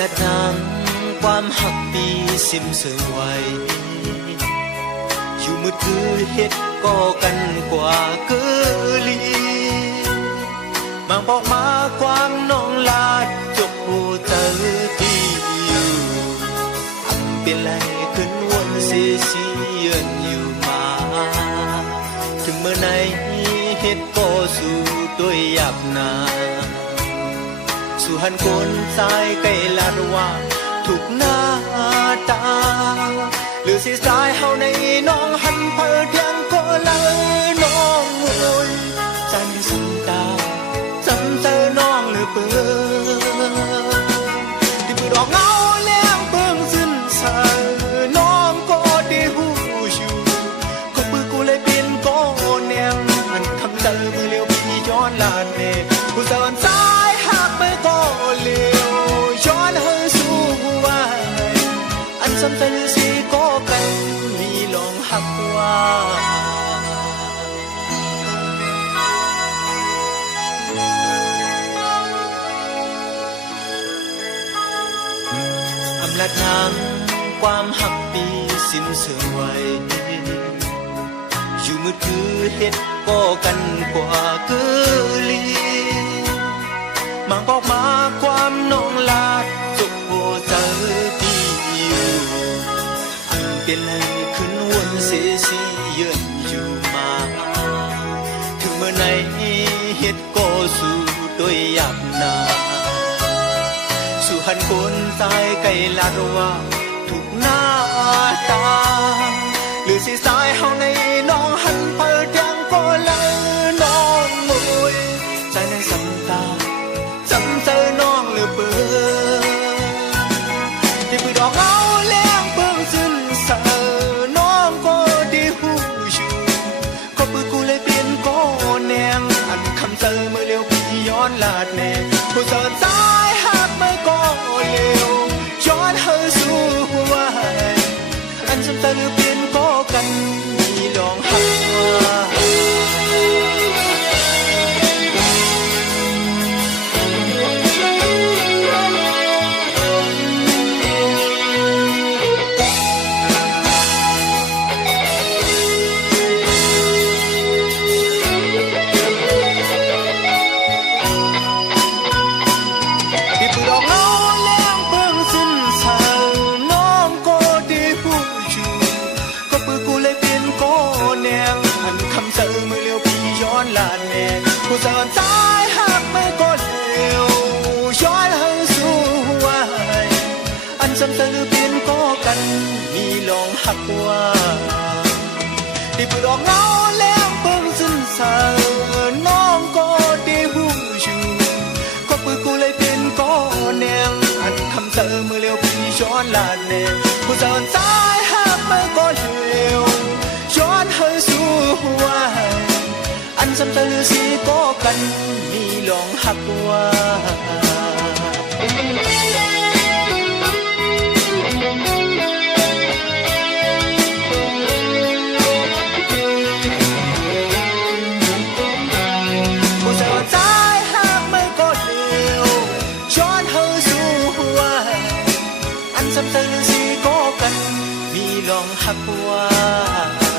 และนางความหักปีซิมเสริงไว้อยู่มืดคือเฮ็ดก็กันกว่าเกลีบางบอกมาความน้องลาจบผู้เจอที่อยู่เป็นไรขึ้นวนเสียเสียนอยู่มาถึงเมื่อไหนเฮ็ดก็สู้ด้วยหยับนาสู่หันคนสายใกล้ลาดว่าทุกหน้าตาหรือสิสายเฮาในน้องหันเพิดยังก็เลยน้องโวยใจสันตาจำเจอน้องหรือเปล่าที่มือดอกเงาแล้วเบิ่งสิ้นสายน้องก็ได้หูอยู่ก็ปือกูเลยเป็นก้อนแนวอันคำเจอมือเลี้ยวพี่ย้อนลานเน่ผู้สอนสายหักไม่ก็เลี้ยวย้อนให้สู้ไว้อันสำใจหรือสิก็กันมีลองหักว่าอำลาทางความหักปีสิ้นเสื่อมไว้อยู่มืดคือเฮ็ดก็กันกว่าเกลีมางบอกมาความน้องลาจบโบเจอที่อยู่อันเป็นไรขึ้นวนเสียเสียนอยู่มาถึงเมื่อไหนเฮ็ดก็สู้ด้วยหยับนาสู่หันคนสายไกลลาดว่าทุกหน้าตาหรือสิสายเฮาในน้องหันเปิดยังก็เลยน้องมวยใจในสำตาจำเจอน้องหรือเปล่าที่ปือดอกเอาเลี้ยงเบิ่งสิ้นเสอน้องก็ได้หูอยู่ก็ปือกูเลยเปลี่ยนก็แนงอันคำเจอเมื่อเลี้ยวพี่ย้อนลาดแน่ผู้เสริญสายหักไม่ก็เลี้ยวย้อนให้สู้ไว้อันสำเจอเปลี่ยนก็กันมีลองหักว่าผู้สอนสายหักไม่ก็เร็วย้อนให้สู้ไว้อันสำเจอเปลี่ยนก็กันมีลองหักว่าที่ปือดอกเงาแล้วเบิ่งสิ้นสายน้องก็ได้หูอยู่ก็ปือกูเลยเป็นก็แนงอันคำเจอเมื่อเร็วพี่ย้อนลาดแน่ผู้สอนสายหักไม่ก็เร็วย้อนให้สู้ไว้อันสำเจอสิก็กันมีลองหักว่าผู้สอนสายหักไม่ก็เร็วย้อนให้สู้ไว้อันสำเจอสิก็กันมีลองหักว่า